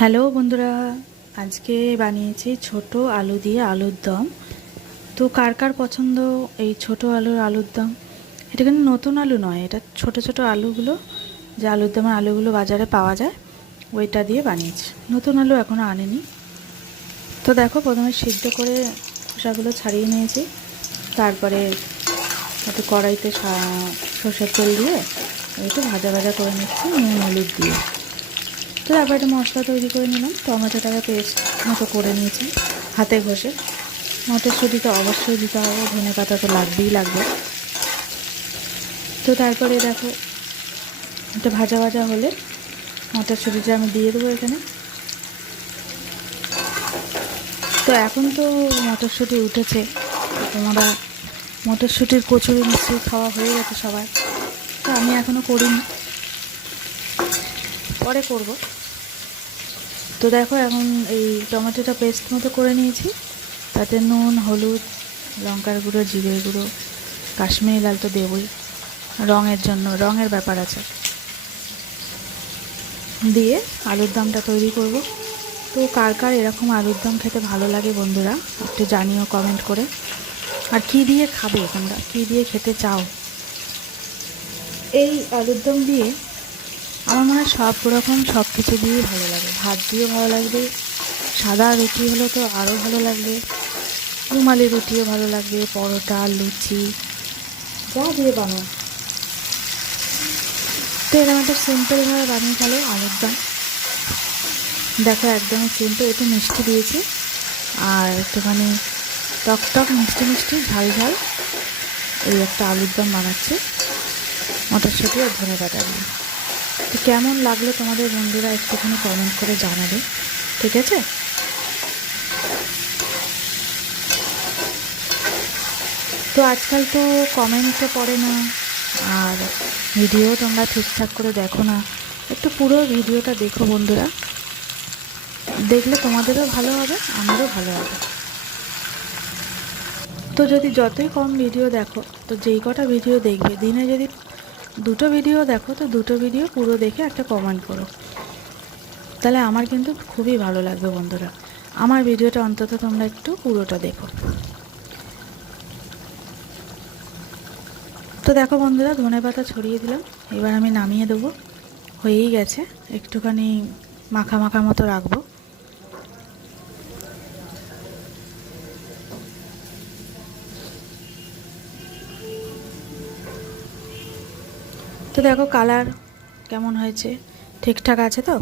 Hello বন্ধুরা, আজকে বানিয়েছি ছোট আলু দিয়ে আলুর দম। তো কার কার পছন্দ এই ছোট আলুর দম? এটা কিন্তু নতুন আলু নয়, এটা ছোট ছোট আলুগুলো, যে আলুর দমের আলুগুলো বাজারে পাওয়া যায় ওইটা দিয়ে বানিয়েছি। নতুন আলু এখনও আনেনি। তো দেখো, প্রথমে সিদ্ধ করে খোসাগুলো ছাড়িয়ে নিয়েছি। তারপরে একটু কড়াইতে সর্ষের তেল দিয়ে একটু ভাজা ভাজা করে নিচ্ছি নুন হলুদ দিয়ে। তো তারপর একটা মশলা তৈরি করে নিলাম। টমেটোটাকে পেস্ট মতো করে নিয়েছি হাতে ঘষে। মটরশুঁটি তো অবশ্যই দিতে হবে, ধনে পাতা তো লাগবেই লাগবে। তো তারপরে দেখো, একটা ভাজা ভাজা হলে মটরশুঁটিটা আমি দিয়ে দেবো এখানে। তো এখন তো মটরশুঁটি উঠেছে, তোমরা মটরশুঁটির কচুরি নিশ্চয়ই খাওয়া হয়ে গেছে সবার। তো আমি এখনও করিনি, পরে করব। তো দেখো, এখন এই টমেটোটা পেস্ট মতো করে নিয়েছি। তাতে নুন হলুদ লঙ্কার গুঁড়ো জিরের গুঁড়ো কাশ্মীরি লাল তো দেবই, রঙের জন্য, রঙের ব্যাপার আছে, দিয়ে আলুর দমটা তৈরি করব। তো কার কার এরকম আলুর দম খেতে ভালো লাগে বন্ধুরা, একটু জানিও কমেন্ট করে। আর কী দিয়ে খাবে তোমরা, কী দিয়ে খেতে চাও? এই আলুর দম দিয়ে আমার মনে হয় সব রকম সব কিছু দিয়েই ভালো লাগে। ভাত দিয়েও ভালো লাগবে, সাদা রুটি হলে তো আরও ভালো লাগবে, রুমালি রুটিও ভালো লাগবে, পরোটা লুচি যা দিয়ে বানাও। তো এরকম একটা সিম্পলভাবে বানিয়ে ফেলো আলুর দম। দেখো, একদমই সিম্পল। একটু মিষ্টি দিয়েছি আর একটুখানি টক টক মিষ্টি মিষ্টি ঝাল ঝাল এই একটা আলুর দম বানাচ্ছি মটরশুঁটি আর ধনে পাতা দিয়ে। তো কেমন লাগলো তোমাদের বন্ধুরা একটুখানি কমেন্ট করে জানাবে, ঠিক আছে? তো আজকাল তো কমেন্টও পড়ে না, আর ভিডিও তোমরা ঠিকঠাক করে দেখো না। একটু পুরো ভিডিওটা দেখো বন্ধুরা, দেখলে তোমাদেরও ভালো হবে, আমারও ভালো হবে। তো যদি যতই কম ভিডিও দেখো, তো যেই কটা ভিডিও দেখবে, দিনে যদি দুটো ভিডিও দেখো, তো দুটো ভিডিও পুরো দেখে একটা কমেন্ট করো, তাহলে আমার কিন্তু খুবই ভালো লাগবে বন্ধুরা। আমার ভিডিওটা অন্তত তোমরা একটু পুরোটা দেখো। তো দেখো বন্ধুরা, ধনে পাতা ছড়িয়ে দিলাম, এবার আমি নামিয়ে দেবো। হয়েই গেছে, একটুখানি মাখা মাখা মতো রাখবো। তো দেখো কালার কেমন হয়েছে, ঠিকঠাক আছে তো?